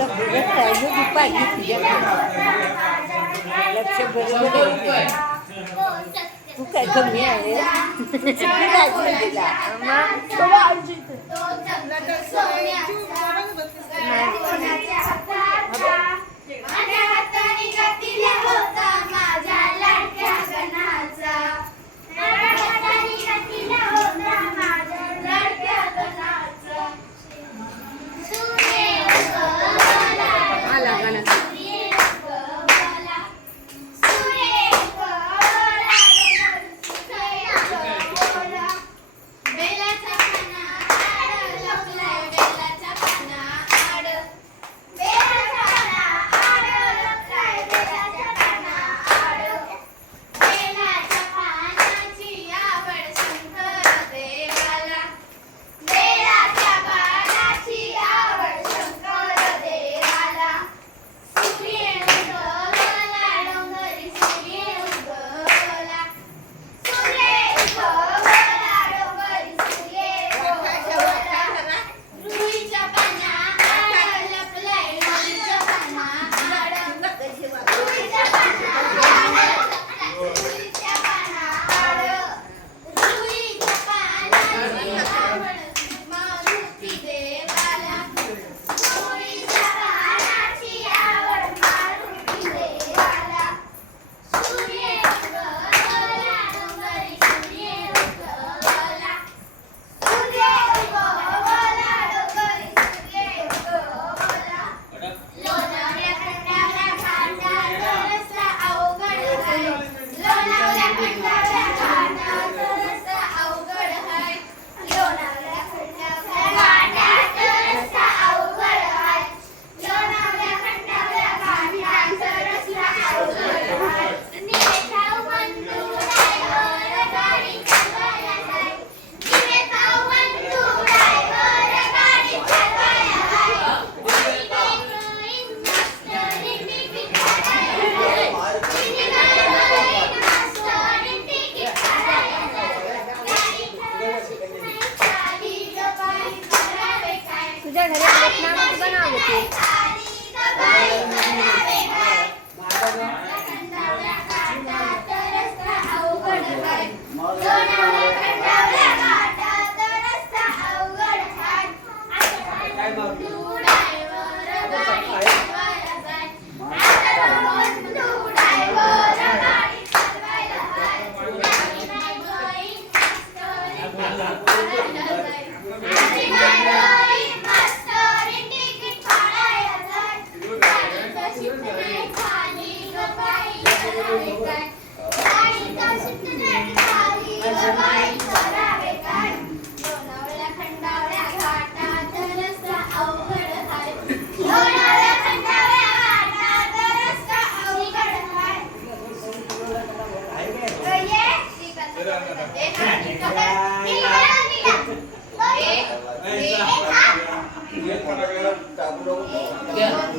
आपलं काय राहिलं आहे तुझ्या लक्ष बरोबर काय कमी आहे तिला Yeah.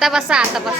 ตาประสาทตาประสาท